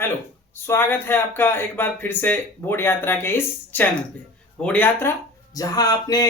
Hello. स्वागत है आपका एक बार फिर से बोर्ड यात्रा के इस चैनल पे। बोर्ड यात्रा जहां आपने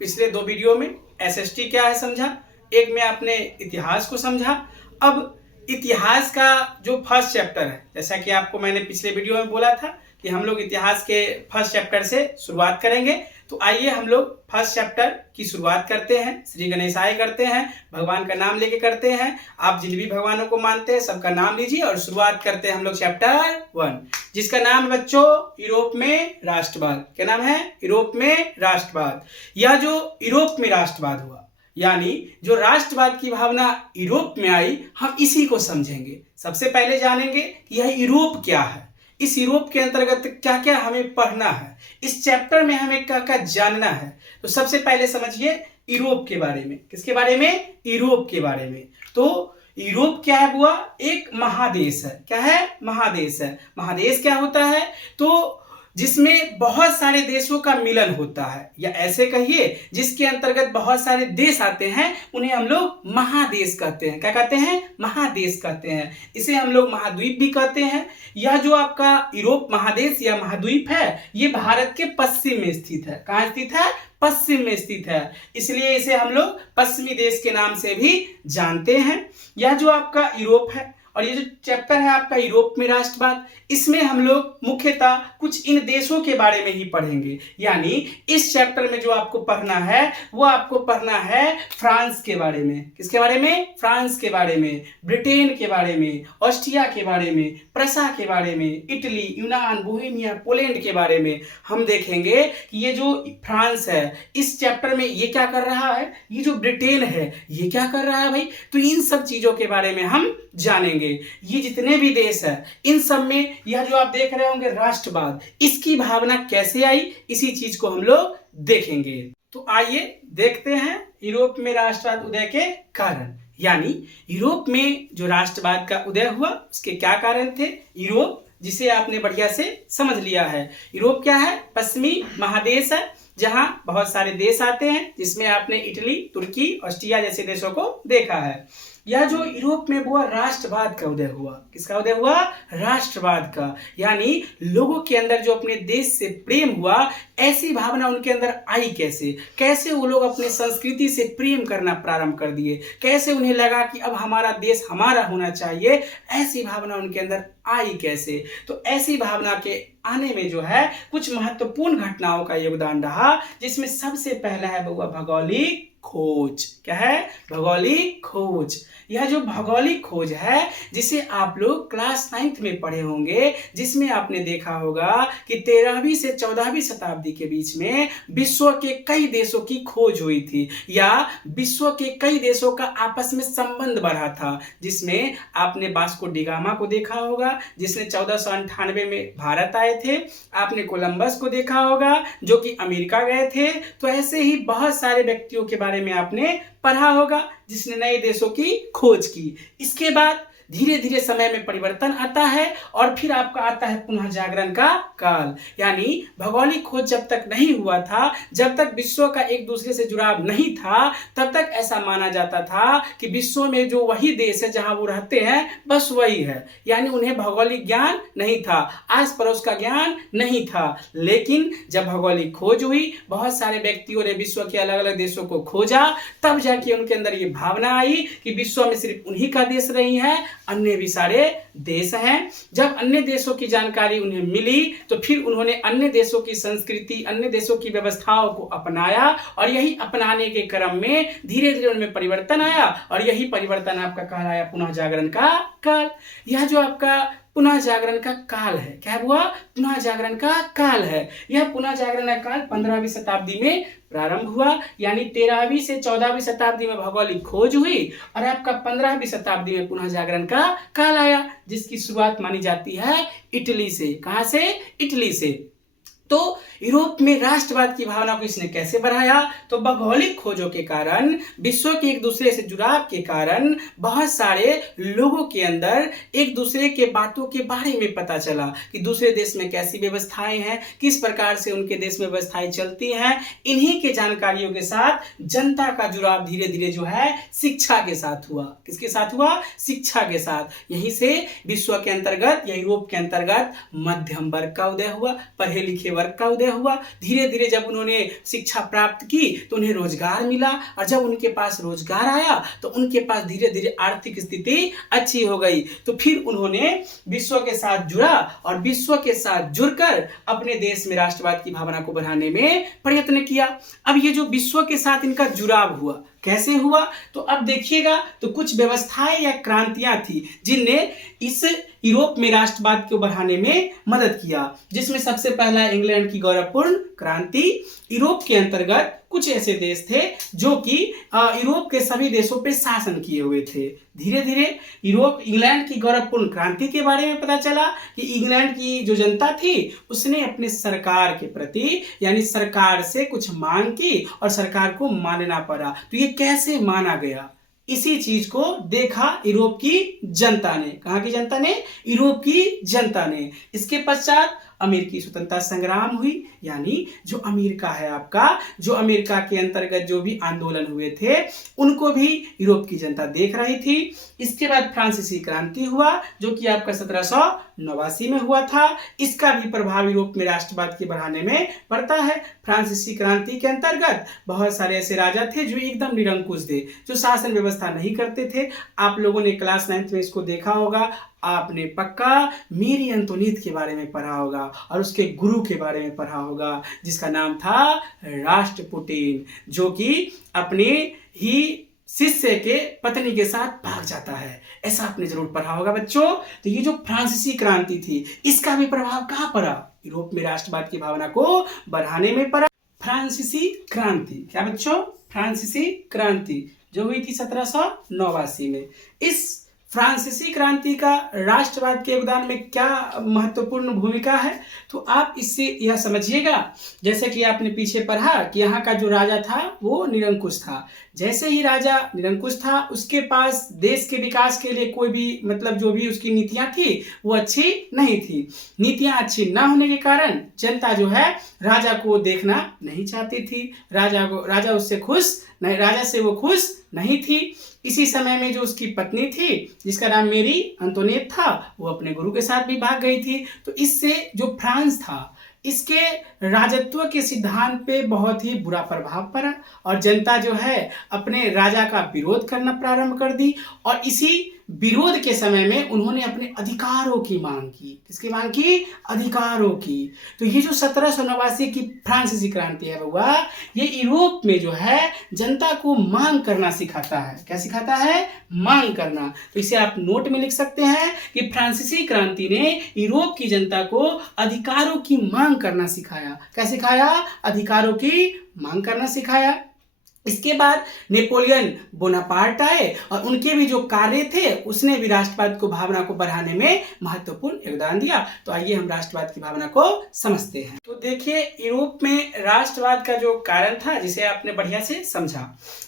पिछले 2 वीडियो में एसएसटी क्या है समझा, एक में आपने इतिहास को समझा। अब इतिहास का जो फर्स्ट चैप्टर है, जैसा कि आपको मैंने पिछले वीडियो में बोला था कि हम लोग इतिहास के फर्स्ट चैप्टर से शुरुआत करेंगे। तो आइए हम लोग फर्स्ट चैप्टर की शुरुआत करते हैं। श्री गणेशाय करते हैं, भगवान का नाम लेके करते हैं। आप जिन भी भगवानों को मानते हैं सबका नाम लीजिए और शुरुआत करते हैं हम लोग चैप्टर 1, जिसका नाम है बच्चों यूरोप में राष्ट्रवाद। क्या नाम है? यूरोप में राष्ट्रवाद। यह जो यूरोप में राष्ट्रवाद हुआ, यानी जो राष्ट्रवाद की भावना यूरोप में आई, हम इसी को समझेंगे। सबसे पहले जानेंगे कि यह यूरोप क्या है, इस यूरोप के अंतर्गत क्या क्या हमें पढ़ना है, इस चैप्टर में हमें क्या क्या जानना है। तो सबसे पहले समझिए यूरोप के बारे में। किसके बारे में? यूरोप के बारे में। तो यूरोप क्या है बुआ? एक महादेश है। क्या है? महादेश है। महादेश क्या होता है? तो जिसमें बहुत सारे देशों का मिलन होता है, या ऐसे कहिए जिसके अंतर्गत बहुत सारे देश आते हैं, उन्हें हम लोग महादेश कहते हैं। क्या कहते हैं? महादेश कहते हैं। इसे हम लोग महाद्वीप भी कहते हैं। यह जो आपका यूरोप महादेश या महाद्वीप है, ये भारत के पश्चिम में स्थित है। कहाँ स्थित है? पश्चिम में स्थित है, इसलिए इसे हम लोग पश्चिमी देश के नाम से भी जानते हैं। यह जो आपका यूरोप है और ये जो चैप्टर है आपका यूरोप में राष्ट्रवाद, इसमें हम लोग मुख्यतः कुछ इन देशों के बारे में ही पढ़ेंगे। यानी इस चैप्टर में जो आपको पढ़ना है वो आपको पढ़ना है फ्रांस के बारे में। किसके बारे में? फ्रांस के बारे में, ब्रिटेन के बारे में, ऑस्ट्रिया के बारे में, प्रसा के बारे में, इटली, यूनान, बोहेमिया, पोलैंड के बारे में हम देखेंगे कि ये जो फ्रांस है इस चैप्टर में ये क्या कर रहा है, ये जो ब्रिटेन है ये क्या कर रहा है भाई। तो इन सब चीजों के बारे में हम जानेंगे। ये जितने भी देश है इन सब में यह जो आप देख रहे होंगे राष्ट्रवाद, इसकी भावना कैसे आई, इसी चीज को हम लोग देखेंगे। तो आइए देखते हैं यूरोप में राष्ट्रवाद उदय के कारण। यानी यूरोप में जो राष्ट्रवाद का उदय हुआ उसके क्या कारण थे। यूरोप जिसे आपने बढ़िया से समझ लिया है, यूरोप क्या है? पश्चिमी महादेश है जहां बहुत सारे देश आते हैं, जिसमें आपने इटली, तुर्की, ऑस्ट्रिया जैसे देशों को देखा है। यह जो यूरोप में हुआ राष्ट्रवाद का उदय हुआ। किसका उदय हुआ? राष्ट्रवाद का। यानी लोगों के अंदर जो अपने देश से प्रेम हुआ, ऐसी भावना उनके अंदर आई कैसे? कैसे वो लोग अपने संस्कृति से प्रेम करना प्रारंभ कर दिए? कैसे उन्हें लगा कि अब हमारा देश हमारा होना चाहिए? ऐसी भावना उनके अंदर आई कैसे? तो ऐसी भावना के आने में जो है कुछ महत्वपूर्ण घटनाओं का योगदान रहा, जिसमें सबसे पहला है भौगोलिक खोज। क्या है? भौगोलिक खोज। यह जो भौगोलिक खोज है जिसे आप लोग क्लास 9th में पढ़े होंगे, जिसमें आपने देखा होगा कि 13वीं से 14वीं शताब्दी के बीच में विश्व के कई देशों की खोज हुई थी, या विश्व के कई देशों का आपस में संबंध बढ़ा था, जिसमें आपने वास्को डी गामा को देखा होगा जिसने 1498 में भारत आए थे। आपने कोलंबस को देखा होगा जो कि अमेरिका गए थे। तो ऐसे ही बहुत सारे व्यक्तियों के बारे में आपने पढ़ा होगा जिसने नए देशों की खोज की। इसके बाद धीरे धीरे समय में परिवर्तन आता है और फिर आपका आता है पुनः जागरण का काल। यानी भौगोलिक खोज जब तक नहीं हुआ था, जब तक विश्व का एक दूसरे से जुड़ाव नहीं था, तब तक ऐसा माना जाता था कि विश्व में जो वही देश है जहां वो रहते हैं बस वही है। यानी उन्हें भौगोलिक ज्ञान नहीं था, आस पड़ोस का ज्ञान नहीं था। लेकिन जब भौगोलिक खोज हुई, बहुत सारे व्यक्तियों ने विश्व के अलग अलग देशों को खोजा, तब जाके उनके अंदर ये भावना आई कि विश्व में सिर्फ उन्हीं का देश नहीं है, अन्य भी सारे देश हैं। जब अन्य देशों की जानकारी उन्हें मिली तो फिर उन्होंने अन्य देशों की संस्कृति, अन्य देशों की व्यवस्थाओं को अपनाया, और यही अपनाने के क्रम में धीरे धीरे उनमें परिवर्तन आया, और यही परिवर्तन आपका कहलाया पुनः जागरण का काल। यह जो आपका पुनः जागरण का काल है, क्या हुआ? पुनः जागरण का काल है। यह पुनः जागरण का काल 15वीं शताब्दी में प्रारंभ हुआ। यानी 13वीं से 14वीं शताब्दी में भौगोलिक खोज हुई और आपका 15वीं शताब्दी में पुनः जागरण का काल आया, जिसकी शुरुआत मानी जाती है इटली से। कहां से? इटली से। तो यूरोप में राष्ट्रवाद की भावना को इसने कैसे बढ़ाया? तो भौगोलिक खोजों के कारण, विश्व के एक दूसरे से जुड़ाव के कारण बहुत सारे लोगों के अंदर एक दूसरे के बातों के बारे में पता चला कि दूसरे देश में कैसी व्यवस्थाएं हैं, किस प्रकार से उनके देश में व्यवस्थाएं चलती हैं। इन्हीं के जानकारियों के साथ जनता का जुड़ाव धीरे धीरे जो है शिक्षा के साथ हुआ। किसके साथ हुआ? शिक्षा के साथ। यहीं से विश्व के अंतर्गत या यूरोप के अंतर्गत मध्यम वर्ग का उदय हुआ, पढ़े लिखे वर्ग का उदय हुआ। धीरे धीरे जब उन्होंने शिक्षा प्राप्त की तो उन्हें रोजगार मिला, और जब उनके पास रोजगार आया तो उनके पास धीरे धीरे आर्थिक स्थिति अच्छी हो गई। तो फिर उन्होंने विश्व के साथ जुड़ा और विश्व के साथ जुड़कर अपने देश में राष्ट्रवाद की भावना को बढ़ाने में प्रयत्न किया। अब ये जो विश्व के साथ इनका जुड़ाव हुआ, कैसे हुआ? तो अब देखिएगा, तो कुछ व्यवस्थाएं या क्रांतियां थी जिनने इस यूरोप में राष्ट्रवाद को बढ़ाने में मदद किया, जिसमें सबसे पहला इंग्लैंड की गौरवपूर्ण क्रांति। यूरोप के अंतर्गत कुछ ऐसे देश थे जो कि यूरोप के सभी देशों पर शासन किए हुए थे। धीरे धीरे इंग्लैंड की गौरवपूर्ण क्रांति के बारे में पता चला कि इंग्लैंड की जो जनता थी उसने अपने सरकार के प्रति, यानी सरकार से कुछ मांग की और सरकार को मानना पड़ा। तो ये कैसे माना गया, इसी चीज को देखा यूरोप की जनता ने। कहां की जनता ने? यूरोप की जनता ने। इसके पश्चात अमेरिकी स्वतंत्रता संग्राम हुई, यानी जो अमेरिका है आपका, जो अमेरिका के अंतर्गत जो भी आंदोलन हुए थे उनको भी यूरोप की जनता देख रही थी। इसके बाद फ्रांसीसी क्रांति हुआ जो कि आपका 1789 में हुआ था। इसका भी प्रभाव यूरोप में राष्ट्रवाद के बढ़ाने में पड़ता है। फ्रांसीसी क्रांति के अंतर्गत बहुत सारे ऐसे राजा थे जो एकदम निरंकुश थे, जो शासन व्यवस्था नहीं करते थे। आप लोगों ने क्लास 9th में इसको देखा होगा, आपने पक्का मेरी अंतोनीत के बारे में पढ़ा होगा और उसके गुरु के बारे में पढ़ा होगा जिसका नाम था राष्ट्रपुटिन, जो कि अपने ही शिष्य के पत्नी के साथ भाग जाता है। ऐसा आपने जरूर पढ़ा होगा बच्चों। तो ये जो फ्रांसीसी क्रांति थी इसका भी प्रभाव कहाँ पड़ा? यूरोप में राष्ट्रवाद की भावना को बढ़ाने में पड़ा। फ्रांसीसी क्रांति, क्या बच्चों? फ्रांसीसी क्रांति जो हुई थी 1789 में। इस फ्रांसीसी क्रांति का राष्ट्रवाद के योगदान में क्या महत्वपूर्ण भूमिका है? तो आप इससे यह समझिएगा, जैसे कि आपने पीछे पढ़ा कि यहाँ का जो राजा था वो निरंकुश था। जैसे ही राजा निरंकुश था उसके पास देश के विकास के लिए कोई भी जो भी उसकी नीतियां थी वो अच्छी नहीं थी। नीतियां अच्छी ना होने के कारण जनता जो है राजा को देखना नहीं चाहती थी। राजा से वो खुश नहीं थी। इसी समय में जो उसकी पत्नी थी जिसका नाम मेरी अंतोनेट था, वो अपने गुरु के साथ भी भाग गई थी। तो इससे जो फ्रांस था इसके राजत्व के सिद्धांत पे बहुत ही बुरा प्रभाव पड़ा और जनता जो है अपने राजा का विरोध करना प्रारंभ कर दी। और इसी विरोध के समय में उन्होंने अपने अधिकारों की मांग की। किसकी मांग की? अधिकारों की। तो ये जो 1789 की फ्रांसीसी क्रांति है बउआ, ये यूरोप में जो है जनता को मांग करना सिखाता है। क्या सिखाता है? मांग करना। तो इसे आप नोट में लिख सकते हैं कि फ्रांसीसी क्रांति ने यूरोप की जनता को अधिकारों की मांग करना सिखाया। क्या सिखाया? अधिकारों की मांग करना सिखाया। इसके बाद नेपोलियन बोनापार्ट आए और उनके भी जो कार्य थे उसने भी राष्ट्रवाद को भावना को बढ़ाने में महत्वपूर्ण योगदान दिया। तो आइए हम राष्ट्रवाद की भावना को समझते हैं। तो देखिए, यूरोप में राष्ट्रवाद का जो कारण था जिसे आपने बढ़िया से समझा।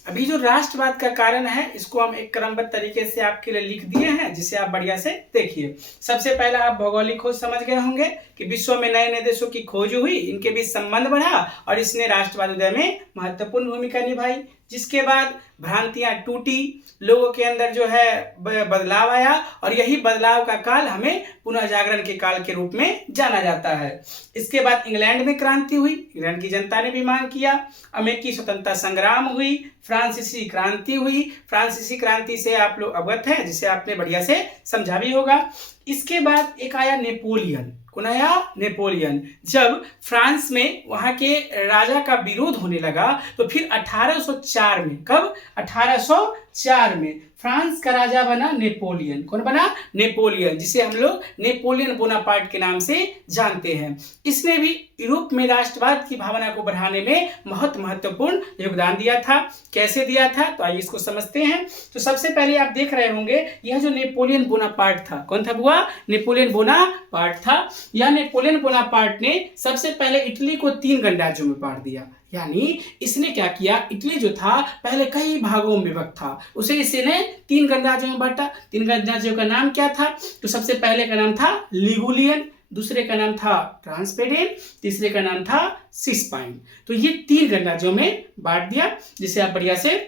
अभी जो राष्ट्रवाद का कारण है इसको हम एक क्रमबद्ध तरीके से आपके लिए लिख दिए हैं, जिसे आप बढ़िया से देखिए। सबसे पहला आप भौगोलिक खोज समझ गए होंगे कि विश्व में नए नए देशों की खोज हुई, इनके बीच संबंध बढ़ा और इसने राष्ट्रवाद उदय में महत्वपूर्ण भूमिका निभाई। जिसके बाद भ्रांतियां टूटी, लोगों के अंदर जो है बदलाव आया और यही बदलाव का काल हमें पुनः जागरण के काल के रूप में जाना जाता है। इसके बाद इंग्लैंड में क्रांति हुई, इंग्लैंड की जनता ने भी मांग किया। अमेरिकी स्वतंत्रता संग्राम हुई, फ्रांसीसी क्रांति हुई। फ्रांसीसी क्रांति से आप लोग अवगत हैं, जिसे आपने बढ़िया से समझा भी होगा। इसके बाद एक आया नेपोलियन। कौन आया? नेपोलियन। जब फ्रांस में वहां के राजा का विरोध होने लगा तो फिर 1804 में, कब? 1804 1804 में फ्रांस का राजा बना नेपोलियन। कौन बना? नेपोलियन, जिसे हम लोग नेपोलियन बोनापार्ट के नाम से जानते हैं। इसने भी यूरोप में राष्ट्रवाद की भावना को बढ़ाने में महत्वपूर्ण योगदान दिया था। कैसे दिया था? तो आइए इसको समझते हैं। तो सबसे पहले आप देख रहे होंगे यह जो नेपोलियन बोनापार्ट था, कौन था बुआ? नेपोलियन बोनापार्ट था। यह नेपोलियन बोनापार्ट ने सबसे पहले इटली को 3 गणराज्यों में बांट दिया। यानी इसने क्या किया, इटली जो था पहले कई भागों में विभक्त था, उसे इसने 3 गणराज्यों में बांटा। 3 गणराज्यों का नाम क्या था? तो सबसे पहले का नाम था लिगुलियन, दूसरे का नाम था ट्रांसपेडेन, तीसरे का नाम था सिस्पाइन। तो ये 3 गणराज्यों में बांट दिया, जिसे आप बढ़िया से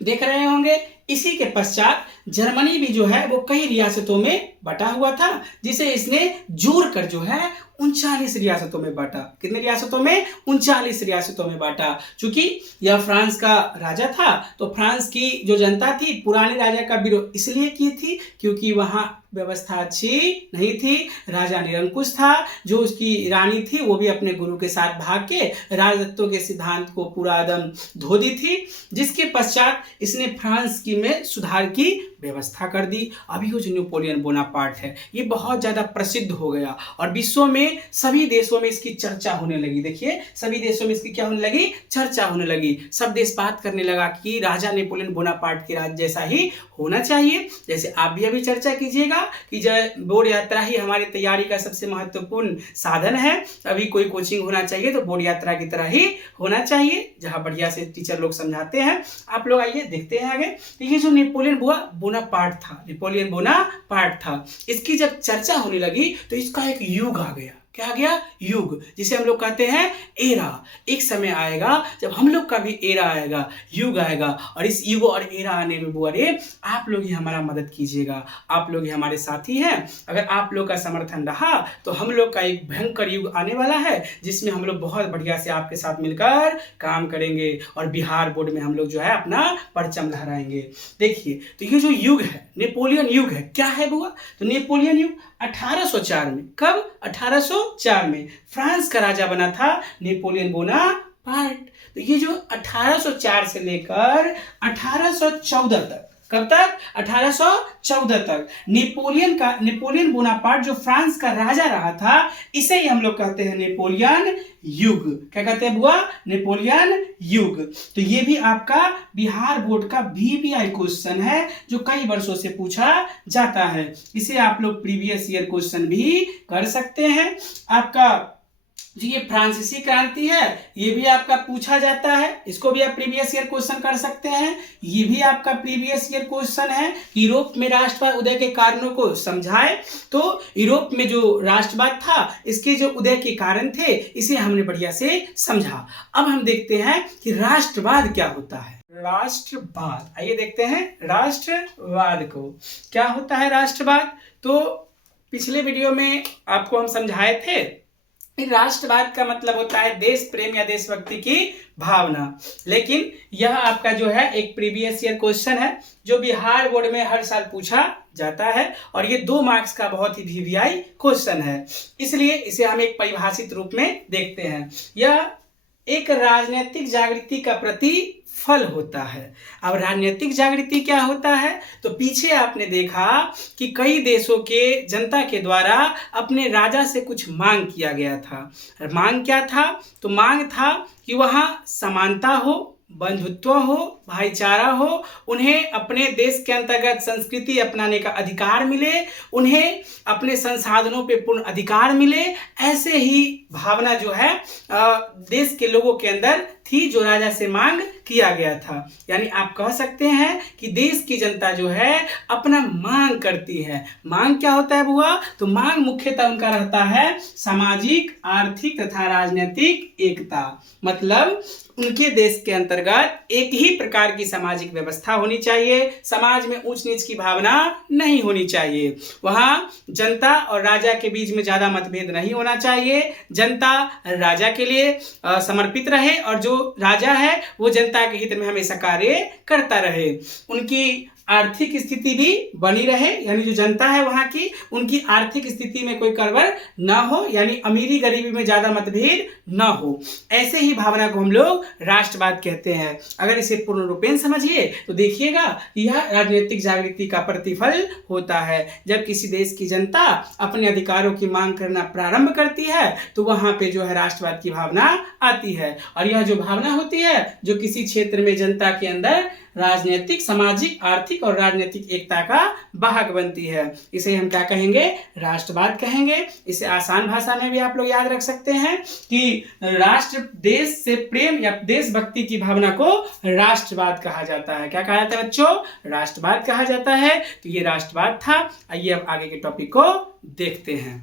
देख रहे होंगे। इसी के पश्चात जर्मनी भी जो है वो कई रियासतों में बटा हुआ था, जिसे इसने जोड़कर जो है 39 रियासतों में बांटा। कितने रियासतों में? 39 रियासतों में बांटा। चूंकि यह फ्रांस का राजा था, तो फ्रांस की जो जनता थी पुराने राजा का विरोध इसलिए की थी क्योंकि वहां व्यवस्था अच्छी नहीं थी, राजा निरंकुश था। जो उसकी रानी थी वो भी अपने गुरु के साथ भाग के राजतत्व के सिद्धांत को पूरा एकदम धो दी थी, जिसके पश्चात इसने फ्रांस की में सुधार की व्यवस्था कर दी। अभी वो जो नेपोलियन बोनापार्ट है ये बहुत ज्यादा प्रसिद्ध हो गया और विश्व में सभी देशों में इसकी चर्चा होने लगी। देखिए सभी देशों में इसकी क्या होने लगी? चर्चा होने लगी। सब देश बात करने लगा कि राजा नेपोलियन बोनापार्ट के राज जैसा ही होना चाहिए। जैसे आप भी अभी चर्चा कीजिएगा कि बोर्ड यात्रा ही हमारी तैयारी का सबसे महत्वपूर्ण साधन है, अभी कोई कोचिंग होना चाहिए तो बोर्ड यात्रा की तरह ही होना चाहिए, जहां बढ़िया से टीचर लोग समझाते हैं। आप लोग आइए देखते हैं आगे। तो ये जो नेपोलियन बोनापार्ट था, नेपोलियन बोनापार्ट था, इसकी जब चर्चा होने लगी तो इसका एक युग आ गया। क्या आ गया? युग, जिसे हम लोग कहते हैं एरा। एक समय आएगा जब हम लोग का भी एरा आएगा, युग आएगा, और इस युग और एरा आने में बुआ रे आप लोग ही हमारा मदद कीजिएगा। आप लोग ही हमारे साथी हैं। अगर आप लोग का समर्थन रहा तो हम लोग का एक भयंकर युग आने वाला है, जिसमें हम लोग बहुत बढ़िया से आपके साथ मिलकर काम करेंगे और बिहार बोर्ड में हम लोग जो है अपना परचम लहराएंगे। देखिए तो ये जो युग है नेपोलियन युग है, क्या है बुआ? तो नेपोलियन युग 1804 में, कब? 1804 में फ्रांस का राजा बना था नेपोलियन बोनापार्ट। तो ये जो 1804 से लेकर 1814 तक, कब तक? 1814 तक नेपोलियन बोनापार्ट जो फ्रांस का राजा रहा था, इसे ही हम लोग कहते हैं नेपोलियन युग। क्या कहते हैं बुआ? नेपोलियन युग। तो ये भी आपका बिहार बोर्ड का VBI क्वेश्चन है जो कई वर्षों से पूछा जाता है। इसे आप लोग प्रीवियस ईयर क्वेश्चन भी कर सकते हैं। आपका जो ये फ्रांसीसी क्रांति है ये भी आपका पूछा जाता है, इसको भी आप प्रीवियस ईयर क्वेश्चन कर सकते हैं। ये भी आपका प्रीवियस ईयर क्वेश्चन है। यूरोप में राष्ट्रवाद उदय के कारणों को समझाए। तो यूरोप में जो राष्ट्रवाद था इसके जो उदय के कारण थे इसे हमने बढ़िया से समझा। अब हम देखते हैं कि राष्ट्रवाद क्या होता है। राष्ट्रवाद, आइए देखते हैं राष्ट्रवाद को। क्या होता है राष्ट्रवाद? तो पिछले वीडियो में आपको हम समझाए थे, राष्ट्रवाद का मतलब होता है देश प्रेम या देशभक्ति की भावना। लेकिन यह आपका जो है एक प्रीवियस ईयर क्वेश्चन है जो बिहार बोर्ड में हर साल पूछा जाता है, और ये 2 मार्क्स का बहुत ही VBI क्वेश्चन है, इसलिए इसे हम एक परिभाषित रूप में देखते हैं। यह एक राजनीतिक जागृति का प्रतिफल होता है। अब राजनीतिक जागृति क्या होता है? तो पीछे आपने देखा कि कई देशों के जनता के द्वारा अपने राजा से कुछ मांग किया गया था। मांग क्या था? तो मांग था कि वहां समानता हो, बंधुत्व हो, भाईचारा हो, उन्हें अपने देश के अंतर्गत संस्कृति अपनाने का अधिकार मिले, उन्हें अपने संसाधनों पे पूर्ण अधिकार मिले। ऐसे ही भावना जो है देश के लोगों के अंदर थी जो राजा से मांग किया गया था। यानी आप कह सकते हैं कि देश की जनता जो है अपना मांग करती है। मांग क्या होता है बुआ? तो मांग मुख्यतः उनका रहता है सामाजिक, आर्थिक तथा राजनीतिक एकता। मतलब उनके देश के अंतर्गत एक ही प्रकार की सामाजिक व्यवस्था होनी चाहिए, समाज में ऊंच नीच की भावना नहीं होनी चाहिए, वहां जनता और राजा के बीच में ज्यादा मतभेद नहीं होना चाहिए, जनता राजा के लिए समर्पित रहे और जो राजा है वो जनता के हित में हमेशा कार्य करता रहे। उनकी आर्थिक स्थिति भी बनी रहे, यानी जो जनता है वहां की, उनकी आर्थिक स्थिति में कोई गड़बड़ ना हो, यानी अमीरी गरीबी में ज्यादा मतभेद ना हो। ऐसे ही भावना को हम लोग राष्ट्रवाद कहते हैं। अगर इसे पूर्ण रूपेण समझिए तो देखिएगा यह राजनीतिक जागृति का प्रतिफल होता है। जब किसी देश की जनता अपने अधिकारों की मांग करना प्रारंभ करती है तो वहां पे जो है राष्ट्रवाद की भावना आती है, और यह जो भावना होती है जो किसी क्षेत्र में जनता के अंदर राजनीतिक, सामाजिक, आर्थिक और राजनीतिक एकता का वाहक बनती है, इसे हम क्या कहेंगे? राष्ट्रवाद कहेंगे। इसे आसान भाषा में भी आप लोग याद रख सकते हैं कि राष्ट्र, देश से प्रेम या देशभक्ति की भावना को राष्ट्रवाद कहा जाता है। क्या कहा जाता है बच्चों? राष्ट्रवाद कहा जाता है। तो ये राष्ट्रवाद था। आइए अब आगे के टॉपिक को देखते हैं।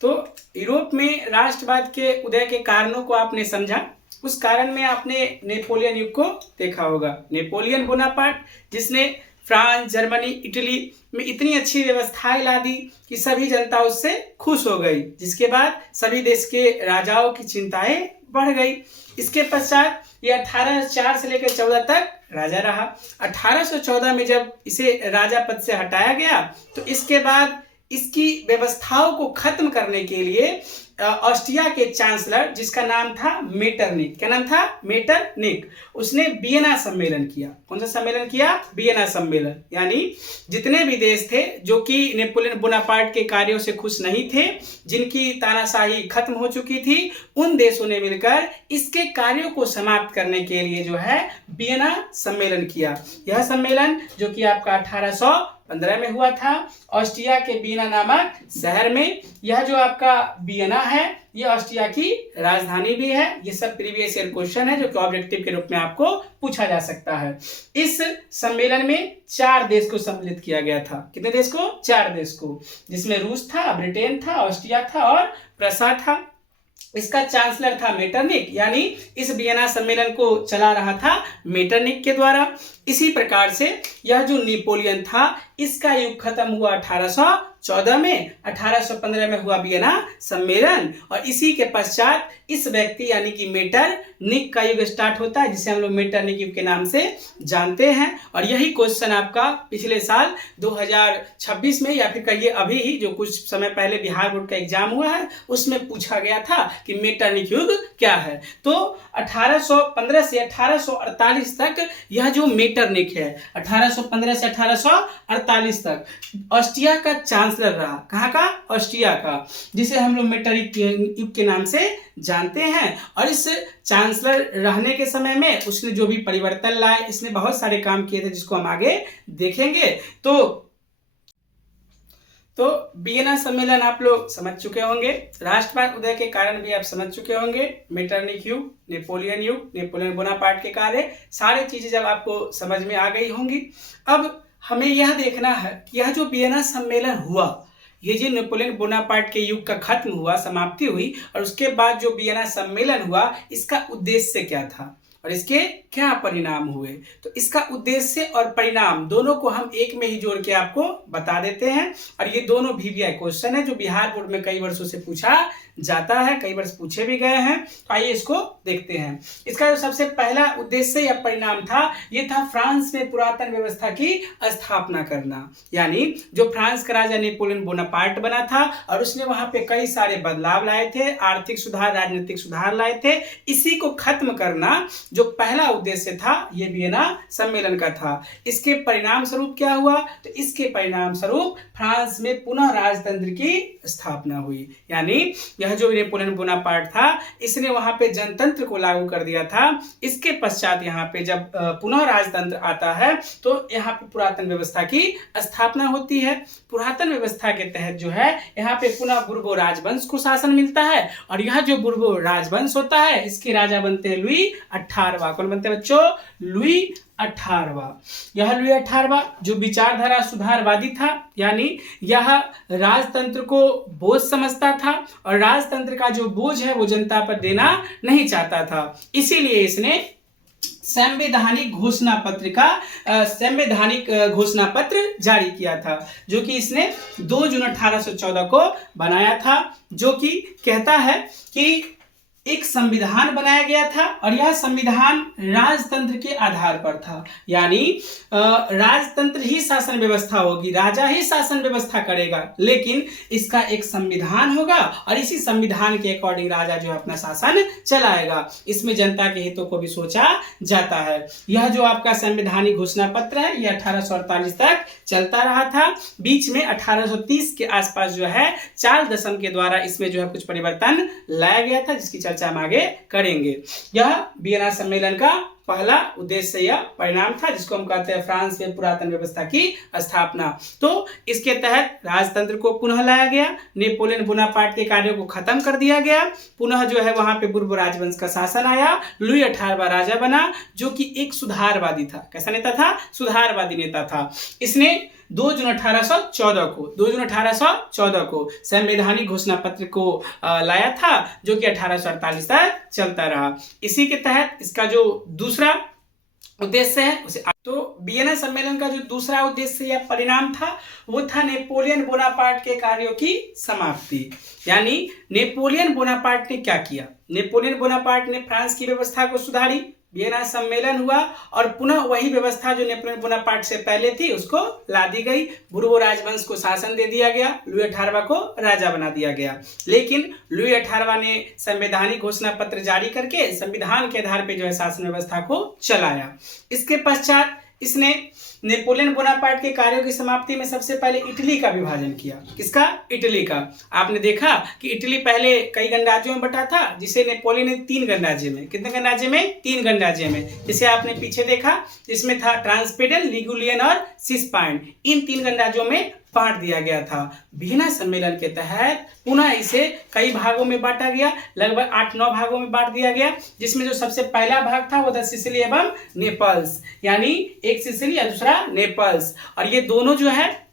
तो यूरोप में राष्ट्रवाद के उदय के कारणों को आपने समझा। उस कारण में आपने नेपोलियन युग को देखा होगा। नेपोलियन बोनापार्ट, जिसने फ्रांस, जर्मनी, इटली में इतनी अच्छी व्यवस्थाएं ला दी कि सभी जनता उससे खुश हो गई, जिसके बाद सभी देश के राजाओं की चिंताएं बढ़ गई। इसके पश्चात ये 1804 से लेकर 14 तक राजा रहा। 1814 में जब इसे राजा पद से हटाया गया तो इसके बाद इसकी व्यवस्थाओं को खत्म करने के लिए ऑस्ट्रिया के चांसलर, जिसका नाम था मेटरनिक, क्या नाम था? मेटरनिक, उसने वियना सम्मेलन किया। कौन सा सम्मेलन किया? वियना सम्मेलन। यानी जितने भी देश थे जो कि नेपोलियन बोनापार्ट के कार्यों से खुश नहीं थे, जिनकी तानाशाही खत्म हो चुकी थी, उन देशों ने मिलकर इसके कार्यों को समाप्त करने के लिए जो है वियना सम्मेलन किया। यह सम्मेलन जो कि आपका 1815 में हुआ था, ऑस्ट्रिया के वियना नामक शहर में। यह जो आपका वियना है ये ऑस्ट्रिया की राजधानी भी है। ये सब प्रीवियस ईयर क्वेश्चन है जो कि ऑब्जेक्टिव के रूप में आपको पूछा जा सकता है। इस सम्मेलन में 4 देश को सम्मिलित किया गया था। कितने देश को? 4 देश को, जिसमें रूस था, ब्रिटेन था, ऑस्ट्रिया था और प्रसा था। इसका चांसलर था मेटरनिक, यानी इस वियना सम्मेलन को चला रहा था मेटरनिक के द्वारा। इसी प्रकार से यह जो नेपोलियन था इसका युग खत्म हुआ 1814 में, 1815 में हुआ वियना सम्मेलन, और इसी के पश्चात इस व्यक्ति यानी कि मेटरनिक का युग स्टार्ट होता है, जिसे हम लोग मेटरनिक युग के नाम से जानते हैं। और यही क्वेश्चन आपका पिछले साल 2026 में, या फिर कहिए अभी ही जो कुछ समय पहले बिहार बोर्ड का एग्जाम हुआ है उसमें पूछा गया था कि मेटरनिक युग क्या है। तो 1815 से 1848 तक यह जो मेटरनिक है, 1815 से 1848 तक ऑस्ट्रिया का चांसलर रहा। कहाँ का? ऑस्ट्रिया का, जिसे हम लोग मेटरनिक युग के नाम से जानते हैं। और इस चांसलर रहने के समय में उसने जो भी परिवर्तन लाए, इसने बहुत सारे काम किए थे जिसको हम आगे देखेंगे। तो वियना सम्मेलन आप लोग समझ चुके होंगे, राष्ट्रवाद उदय के कारण भी आप समझ चुके होंगे, मेटरनिक युग, नेपोलियन युग, नेपोलियन बोनापार्ट के कार्य, सारी चीजें जब आपको समझ में आ गई होंगी। अब हमें यह देखना है कि यह जो वियना सम्मेलन हुआ, ये जो नेपोलियन बोनापार्ट के युग का खत्म हुआ, समाप्ति हुई, और उसके बाद जो वियना सम्मेलन हुआ, इसका उद्देश्य क्या था और इसके क्या परिणाम हुए। तो इसका उद्देश्य और परिणाम दोनों को हम एक में ही जोड़ के आपको बता देते हैं। और ये दोनों VVI क्वेश्चन है जो बिहार बोर्ड में कई वर्षों से पूछा जाता है, कई वर्ष पूछे भी गए हैं। तो आइए इसको देखते हैं। इसका जो सबसे पहला उद्देश्य या परिणाम था, ये था फ्रांस में पुरातन व्यवस्था की स्थापना करना। यानी जो फ्रांस का राजा नेपोलियन बोनापार्ट बना था और उसने वहां पे कई सारे बदलाव लाए थे, आर्थिक सुधार, राजनीतिक सुधार लाए थे, इसी को खत्म करना जो पहला उद्देश्य था ये वियना सम्मेलन का था। इसके परिणाम स्वरूप क्या हुआ? तो इसके परिणाम स्वरूप फ्रांस में पुनः राजतंत्र की स्थापना हुई। यानी यह जो नेपोलियन बोनापार्ट था इसने वहां पे जनतंत्र को लागू कर दिया था। इसके पश्चात यहाँ पे जब पुनः राजतंत्र आता है तो यहाँ पे पुरातन व्यवस्था की स्थापना होती है। पुरातन व्यवस्था के तहत जो है यहाँ पे पुनः बुर्बो राजवंश को शासन मिलता है, और यह जो बुर्बो राजवंश होता है इसके राजा बनते हैं लुई 18वां। कौन बनते हैं बच्चों? लुई 18वां। यह लुई 18वां जो विचारधारा सुधारवादी था, यानी यह राजतंत्र को बोझ समझता था और राजतंत्र का जो बोझ है वो जनता पर देना नहीं चाहता था। इसीलिए इसने संवैधानिक घोषणा पत्र जारी किया था, जो कि इसने 2 जून 1814 को बनाया था, जो कि कहता है कि एक संविधान बनाया गया था और यह संविधान राजतंत्र के आधार पर था, यानी राजतंत्र ही शासन व्यवस्था होगी, राजा ही शासन व्यवस्था करेगा, लेकिन इसका एक संविधान होगा और इसी संविधान के अकॉर्डिंग राजा जो है अपना शासन चलाएगा। इसमें जनता के हितों को भी सोचा जाता है। यह जो आपका संवैधानिक घोषणा पत्र है यह 1848 तक चलता रहा था। बीच में 1830 के आसपास जो है चार्ल्स दशम के द्वारा इसमें जो है कुछ परिवर्तन लाया गया था, जिसकी चर्चा हम आगे करेंगे। यह वियना सम्मेलन का पहला उद्देश्य या परिणाम था, जिसको हम कहते हैं फ्रांस में पुरातन व्यवस्था की स्थापना। तो इसके तहत राजतंत्र को पुनः लाया गया, नेपोलियन बोनापार्ट के कार्यों को खत्म कर दिया गया, पुनः जो है वहां पे बुर्बो राजवंश का शासन आया, लुई 18वां राजा बना, जो कि एक सुधारवादी था। कैसा नेता था? सुधारवादी नेता था। इसने 2 जून 1814 को संवैधानिक घोषणा पत्र को लाया था, जो कि 1848 तक चलता रहा। इसी के तहत इसका जो दूसरा उद्देश्य है उसे, तो वियना सम्मेलन का जो दूसरा उद्देश्य या परिणाम था वो था नेपोलियन बोनापार्ट के कार्यों की समाप्ति। यानी नेपोलियन बोनापार्ट ने क्या किया? नेपोलियन बोनापार्ट ने फ्रांस की व्यवस्था को सुधारी, वियना सम्मेलन हुआ और पुनः वही व्यवस्था जो नेपोलियन बोनापार्ट से पहले थी उसको ला दी गई। बुर्बो राजवंश को शासन दे दिया गया, लुई 18वां को राजा बना दिया गया। लेकिन लुई 18वां ने संवैधानिक घोषणा पत्र जारी करके संविधान के आधार पर जो है शासन व्यवस्था को चलाया। इसके पश्चात इसने नेपोलियन बोनापार्ट के कार्यों की समाप्ति में सबसे पहले इटली का विभाजन किया। किसका? इटली का। आपने देखा कि इटली पहले कई गणराज्यों में बटा था, जिसे नेपोलियन ने 3 गणराज्य में, कितने गणराज्य में? 3 गणराज्य में, जिसे आपने पीछे देखा, इसमें था ट्रांसपेडन, लिगुलियन और सिस्पाइन। इन 3 गणराज्यों में बांट दिया गया था। वियना सम्मेलन के तहत पुनः इसे कई भागों में बांटा गया, लगभग 8-9 भागों में बांट दिया गया, जिसमें जो सबसे पहला भाग था वो था सिसिली एवं नेपल्स, यानी एक सिसिली और दूसरा नेपल्स, और ये दोनों जो है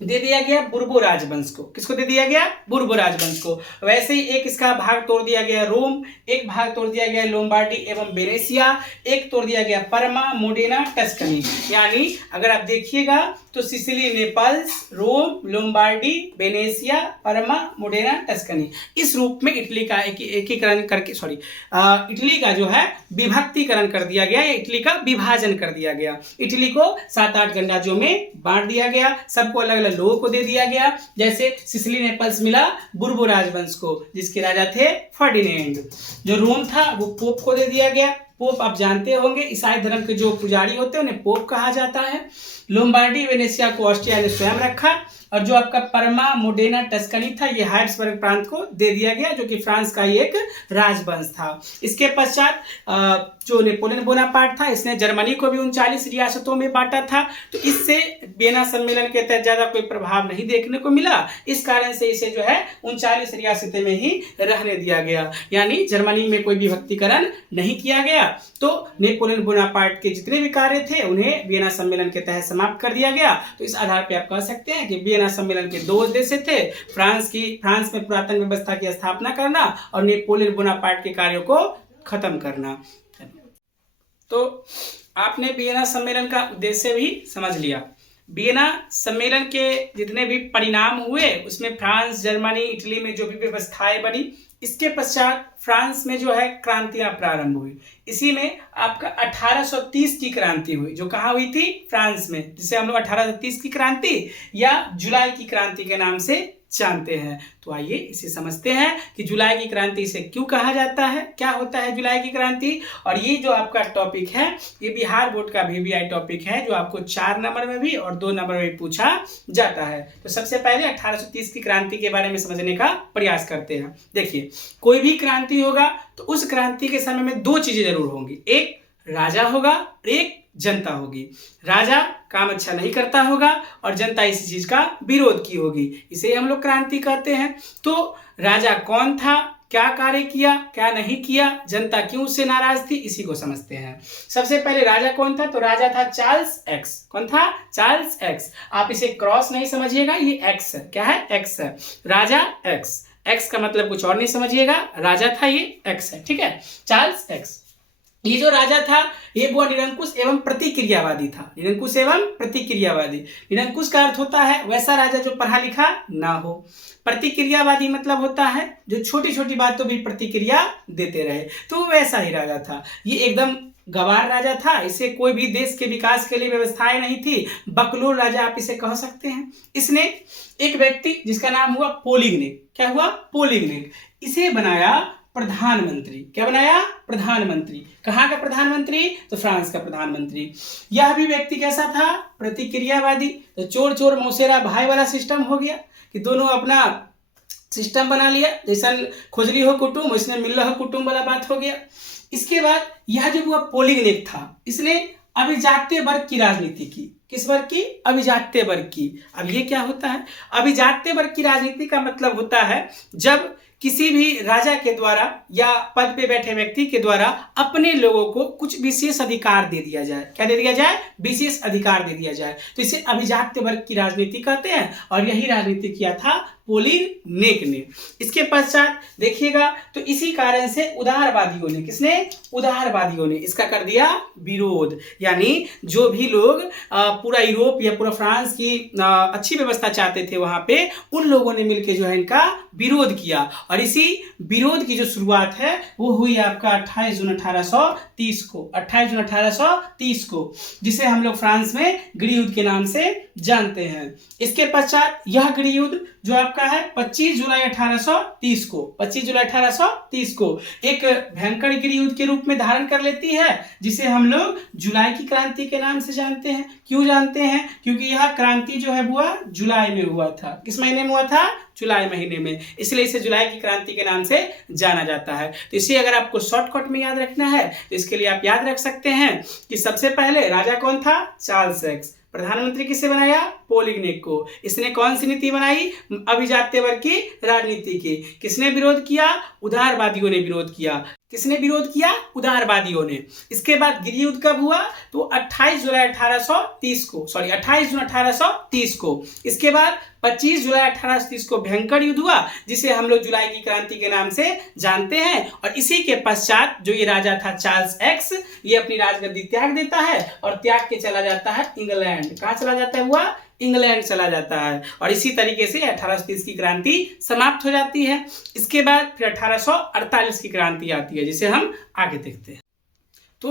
दे दिया गया बुर्बो राजवंश को। किसको दे दिया गया? बुर्बो राजवंश को। वैसे ही एक इसका भाग तोड़ दिया गया रोम, एक भाग तोड़ दिया गया लोम्बार्डी एवं वेनेशिया, एक तोड़ दिया गया परमा, मोडेना, टस्कनी। यानी अगर आप देखिएगा तो सिसिली, नेपल्स, रोम, लोम्बार्डी, वेनेशिया, परमा, मोडेना, टस्कनी, इस रूप में इटली का एकीकरण करके इटली का जो है विभक्तिकरण कर दिया गया, इटली का विभाजन कर दिया गया। इटली को 7-8 गणराज्यों में बांट दिया गया, सबको अलग अलग लोगों को दे दिया गया। जैसे सिसिली नेपल्स मिला बुर्बो राजवंश को, जिसके राजा थे फर्डिनेंड। जो रोम था वो पोप को दे दिया गया। पोप आप जानते होंगे ईसाई धर्म के जो पुजारी होते हैं उन्हें पोप कहा जाता है। लोम्बार्डी, वेनेशिया को ऑस्ट्रिया ने स्वयं रखा, और जो आपका परमा, मोडेना, टस्कनी था ये हाइब्सबर्ग प्रांत को दे दिया गया, जो कि फ्रांस का ही एक राजवंश था। इसके पश्चात जो नेपोलियन बोनापार्ट था इसने जर्मनी को भी 39 रियासतों में बांटा था। तो इससे वियना सम्मेलन के तहत ज्यादा कोई प्रभाव नहीं देखने को मिला, इस कारण से इसे जो है 39 रियासतें में ही रहने दिया गया, यानी जर्मनी में कोई विभक्तिकरण नहीं किया गया। तो नेपोलियन बोनापार्ट के जितने भी कार्य थे उन्हें वियना सम्मेलन के तहत समाप्त कर दिया गया। तो इस आधार पर आप कह सकते हैं कि वियना सम्मेलन के 2 उद्देश्य थे, फ्रांस में पुरातन व्यवस्था की स्थापना करना और नेपोलियन बोनापार्ट के कार्यों को खत्म करना। तो आपने वियना सम्मेलन का उद्देश्य भी समझ लिया। वियना सम्मेलन के जितने भी परिणाम हुए उसमें फ्रांस, जर्मनी, इटली में जो भी व्यवस्थाएं बनी, इसके पश्चात फ्रांस में जो है क्रांतियां प्रारंभ हुई। इसी में आपका 1830 की क्रांति हुई, जो कहाँ हुई थी? फ्रांस में, जिसे हम लोग 1830 की क्रांति या जुलाई की क्रांति के नाम से जानते हैं। तो आइए इसे समझते हैं कि जुलाई की क्रांति इसे क्यों कहा जाता है, क्या होता है जुलाई की क्रांति। और ये जो आपका टॉपिक है ये बिहार बोर्ड का VVI टॉपिक है, जो आपको 4 नंबर में भी और 2 नंबर में भी पूछा जाता है। तो सबसे पहले 1830 की क्रांति के बारे में समझने का प्रयास करते हैं। देखिए, कोई भी क्रांति होगा तो उस क्रांति के समय में 2 चीजें जरूर होंगी, एक राजा होगा और एक जनता होगी। राजा काम अच्छा नहीं करता होगा और जनता इसी चीज का विरोध की होगी, इसे हम लोग क्रांति कहते हैं। तो राजा कौन था, क्या कार्य किया, क्या नहीं किया, जनता क्यों उससे नाराज थी, इसी को समझते हैं। सबसे पहले राजा कौन था? तो राजा था चार्ल्स एक्स। कौन था? Charles x. आप इसे क्रॉस नहीं समझिएगा, ये एक्स है। क्या है? एक्स है। राजा एक्स, एक्स का मतलब कुछ और नहीं समझिएगा, राजा था ये, एक्स है, ठीक है, चार्ल्स एक्स। ये जो राजा था ये वो निरंकुश एवं प्रतिक्रियावादी था। निरंकुश एवं प्रतिक्रियावादी। निरंकुश का अर्थ होता है वैसा राजा जो पढ़ा लिखा ना हो। प्रतिक्रियावादी मतलब होता है जो छोटी छोटी बातों भी प्रतिक्रिया देते रहे, तो वैसा ही राजा था। ये एकदम गवार राजा था, इसे कोई भी देश के विकास के लिए व्यवस्थाएं नहीं थी, बकलोल राजा आप इसे कह सकते हैं। इसने एक व्यक्ति जिसका नाम हुआ पोलिगनेक, क्या हुआ? पोलिगनेक, इसे बनाया प्रधानमंत्री। क्या बनाया? प्रधानमंत्री। कहाँ का प्रधानमंत्री? तो फ्रांस का प्रधानमंत्री। यह भी व्यक्ति कैसा था? प्रतिक्रियावादी। तो चोर चोर मौसेरा भाई वाला सिस्टम हो गया कि दोनों अपना सिस्टम बना लिया, जैसा खोजली हो कुटुम उसने मिल हो कुटुम वाला बात हो गया। इसके बाद यह जो हुआ पोलिगनेक था, इसने अभिजात्य वर्ग की राजनीति की। किस वर्ग की? अभिजात्य वर्ग की। अब ये क्या होता है? अभिजात्य वर्ग की राजनीति का मतलब होता है जब किसी भी राजा के द्वारा या पद पे बैठे व्यक्ति के द्वारा अपने लोगों को कुछ विशेष अधिकार दे दिया जाए। क्या दे दिया जाए? विशेष अधिकार दे दिया जाए, तो इसे अभिजात्य वर्ग की राजनीति कहते हैं। और यही राजनीति किया था पोलिगनेक ने। इसके पश्चात देखिएगा तो इसी कारण से उदारवादियों ने, किसने? उदारवादियों ने इसका कर दिया विरोध। यानी जो भी लोग पूरा यूरोप या पूरा फ्रांस की अच्छी व्यवस्था चाहते थे वहां पे, उन लोगों ने मिलकर जो है इनका विरोध किया। और इसी विरोध की जो शुरुआत है वो हुई आपका 28 जून 1830 को। 28 जून 1830 को, जिसे हम लोग फ्रांस में गृहयुद्ध के नाम से जानते हैं। इसके पश्चात यह गृहयुद्ध जो आपका है 25 जुलाई 1830 को, 25 जुलाई 1830 को एक भयंकर गृहयुद्ध के रूप में धारण कर लेती है, जिसे हम लोग जुलाई की क्रांति के नाम से जानते हैं। क्यों जानते हैं? क्योंकि यह क्रांति जो है वो जुलाई में हुआ था। किस महीने में हुआ था? जुलाई महीने में, इसलिए इसे जुलाई की क्रांति के नाम से जाना जाता है। तो इसे अगर आपको शॉर्टकट में याद रखना है तो इसके लिए आप याद रख सकते हैं कि सबसे पहले राजा कौन था? Charles x. प्रधानमंत्री किसे बनाया? पोलिगनेक को। इसने कौन सी नीति बनाई? अभिजात्य वर्ग की राजनीति की। किसने विरोध किया? उदारवादियों ने विरोध किया। किसने विरोध किया? उदारवादियों ने। इसके बाद गृहयुद्ध कब हुआ? तो 28 जुलाई 1830 को, 28 जून 1830 को। इसके बाद 25 जुलाई 1830 को भयंकर युद्ध हुआ, जिसे हम लोग जुलाई की क्रांति के नाम से जानते हैं। और इसी के पश्चात जो ये राजा था चार्ल्स एक्स, ये अपनी राजगद्दी त्याग देता है और त्याग के चला जाता है इंग्लैंड। कहाँ चला जाता है? हुआ इंग्लैंड चला जाता है। और इसी तरीके से 1830 की क्रांति समाप्त हो जाती है। इसके बाद फिर 1848 की क्रांति आती है, जिसे हम आगे देखते हैं। तो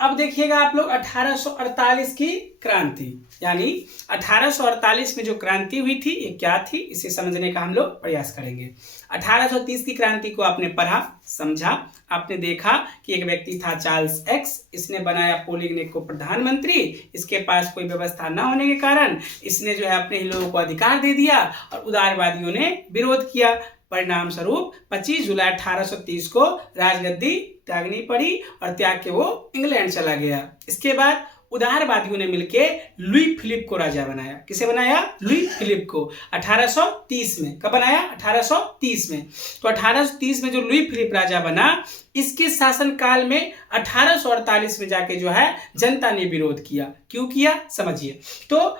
अब देखिएगा आप लोग 1848 की क्रांति, यानी 1848 में जो क्रांति हुई थी ये क्या थी, इसे समझने का हम लोग प्रयास करेंगे। 1830 की क्रांति को आपने पढ़ा, समझा, आपने देखा कि एक व्यक्ति था चार्ल्स एक्स, इसने बनाया पोलिगनेक को प्रधानमंत्री। इसके पास कोई व्यवस्था न होने के कारण इसने जो है अपने ही लोगों को अधिकार दे दिया और उदारवादियों ने विरोध किया। परिणाम स्वरूप 25 जुलाई 1830 को राजगद्दी त्यागनी पड़ी और त्याग के वो इंग्लैंड चला गया। इसके बाद उदारवादियों ने मिलकर लुई फिलिप को राजा बनाया। किसे बनाया? लुई फिलिप को। 1830 में। कब बनाया? 1830 में। तो 1830 में जो लुई फिलिप राजा बना, इसके शासनकाल में 1848 में जाके जो है जनता ने विरोध किया। क्यों किया? समझिए। तो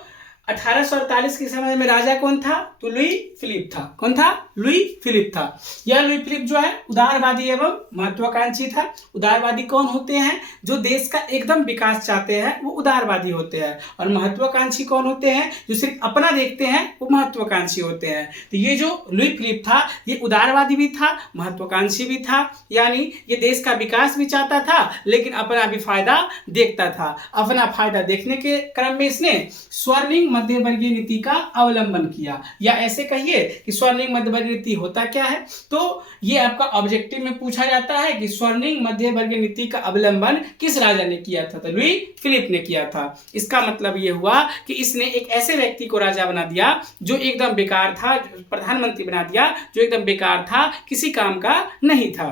1848 के समय में राजा कौन था? तो लुई फिलिप था। कौन था? लुई फिलिप था। यह लुई फिलिप जो है उदारवादी एवं महत्वाकांक्षी था। उदारवादी कौन होते हैं? जो देश का एकदम विकास चाहते हैं वो उदारवादी होते हैं। और महत्वाकांक्षी कौन होते हैं? जो सिर्फ अपना देखते हैं वो महत्वाकांक्षी होते हैं। तो ये जो लुई फिलिप था ये उदारवादी भी था, महत्वाकांक्षी भी था, यानी ये देश का विकास भी चाहता था लेकिन अपना भी फायदा देखता था। अपना फायदा देखने के क्रम में इसने स्वर्णिम मध्यवर्गीय नीति का अवलंबन किया। या ऐसे कहिए कि स्वर्णिम मध्यवर्गीय नीति होता क्या है, तो ये आपका ऑब्जेक्टिव में पूछा जाता है कि स्वर्णिम मध्यवर्गीय नीति का अवलंबन किस राजा ने किया था? तो लुई फिलिप ने किया था। इसका मतलब ये हुआ कि इसने एक ऐसे व्यक्ति को राजा बना दिया जो एकदम बेकार था, प्रधानमंत्री बना दिया जो एकदम बेकार था, किसी काम का नहीं था।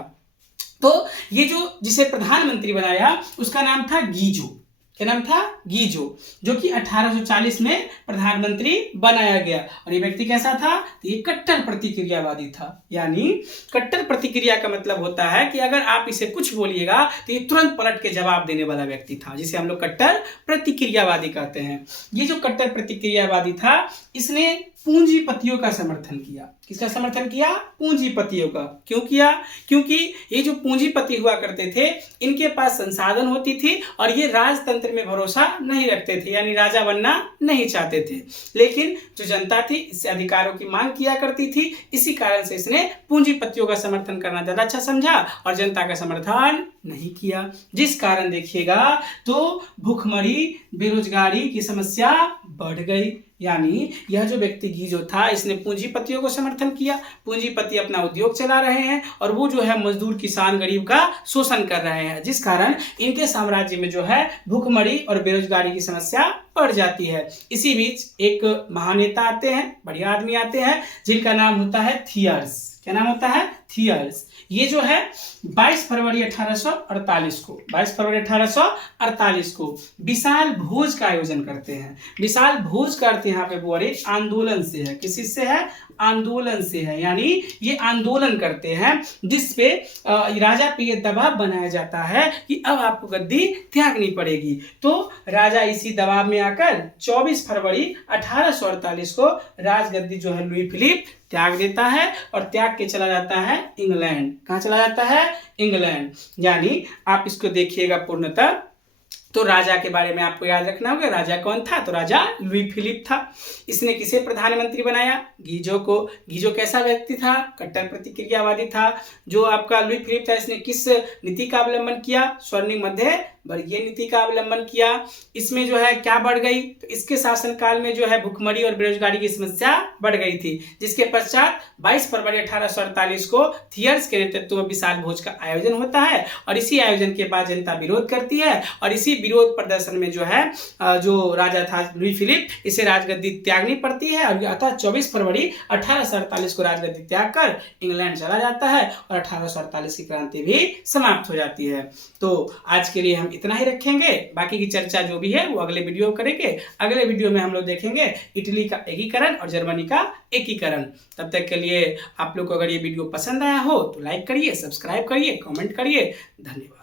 तो ये जो जिसे प्रधानमंत्री बनाया उसका नाम था गीजो। क्या नाम था? गीजो, जो कि 1840 में प्रधानमंत्री बनाया गया। और ये व्यक्ति कैसा था? तो ये कट्टर प्रतिक्रियावादी था। यानी कट्टर प्रतिक्रिया का मतलब होता है कि अगर आप इसे कुछ बोलिएगा तो ये तुरंत पलट के जवाब देने वाला व्यक्ति था, जिसे हम लोग कट्टर प्रतिक्रियावादी कहते हैं। ये जो कट्टर प्रतिक्रियावादी था इसने पूंजीपतियों का समर्थन किया। किसका समर्थन किया? पूंजीपतियों का। क्यों किया? क्योंकि ये जो पूंजीपति हुआ करते थे, इनके पास संसाधन होती थी और ये राजतंत्र में भरोसा नहीं रखते थे, यानी राजा बनना नहीं चाहते थे। लेकिन जो जनता थी इससे अधिकारों की मांग किया करती थी, इसी कारण से इसने पूंजीपतियों का समर्थन करना ज्यादा अच्छा समझा और जनता का समर्थन नहीं किया। जिस कारण देखिएगा तो भूखमरी, बेरोजगारी की समस्या बढ़ गई। यानी यह जो व्यक्ति गीजो था, इसने पूंजीपतियों को समर्थन किया। पूंजीपति अपना उद्योग चला रहे हैं और वो जो है मजदूर, किसान, गरीब का शोषण कर रहे हैं, जिस कारण इनके साम्राज्य में जो है भूखमरी और बेरोजगारी की समस्या बढ़ जाती है। इसी बीच एक महानेता आते हैं, बढ़िया आदमी आते हैं, जिनका नाम होता है थियर्स। क्या नाम होता है? थियर्स। ये जो है 22 फरवरी 1848 को 22 फरवरी 1848 को विशाल भोज का आयोजन करते हैं। विशाल भोज का अर्थ यहाँ पे बोले आंदोलन से है। किस चीज से है? आंदोलन से है। यानी ये आंदोलन करते हैं जिसपे राजा पे ये दबाव बनाया जाता है कि अब आपको गद्दी त्यागनी पड़ेगी। तो राजा इसी दबाव में आकर 24 फरवरी 1848 को राजगद्दी जो है लुई फिलिप त्याग देता है और त्याग के चला जाता है इंग्लैंड। कहाँ चला जाता है? इंग्लैंड। यानी आप इसको देखिएगा पूर्णतः, तो राजा के बारे में आपको याद रखना होगा। राजा कौन था? तो राजा लुई फिलिप था। इसने किसे प्रधानमंत्री बनाया? गीजो को। गीजो कैसा व्यक्ति था? कट्टर प्रतिक्रियावादी था। जो आपका लुई फिलिप था, इसने किस नीति का अवलंबन किया? स्वर्णिम मध्य वर्गीय नीति का अवलंबन किया। इसमें जो है क्या बढ़ गई? तो इसके शासनकाल में जो है भूखमरी और बेरोजगारी की समस्या बढ़ गई थी, जिसके पश्चात 22 फरवरी 1848 को थियर्स के नेतृत्व में विशाल भोज का आयोजन होता है और इसी आयोजन के बाद जनता विरोध करती है और इसी विरोध प्रदर्शन में जो है जो राजा था लुई फिलिप, इसे राजगद्दी त्यागनी पड़ती है और अतः 24 फरवरी 1848 को राजगद्दी त्याग कर इंग्लैंड चला जाता है और 1848 की क्रांति भी समाप्त हो जाती है। तो आज के लिए हम इतना ही रखेंगे। बाकी की चर्चा जो भी है वो अगले वीडियो करेंगे। अगले वीडियो में हम लोग देखेंगे इटली का एकीकरण और जर्मनी का एकीकरण। तब तक के लिए आप लोग को अगर ये वीडियो पसंद आया हो तो लाइक करिए, सब्सक्राइब करिए, कमेंट करिए। धन्यवाद।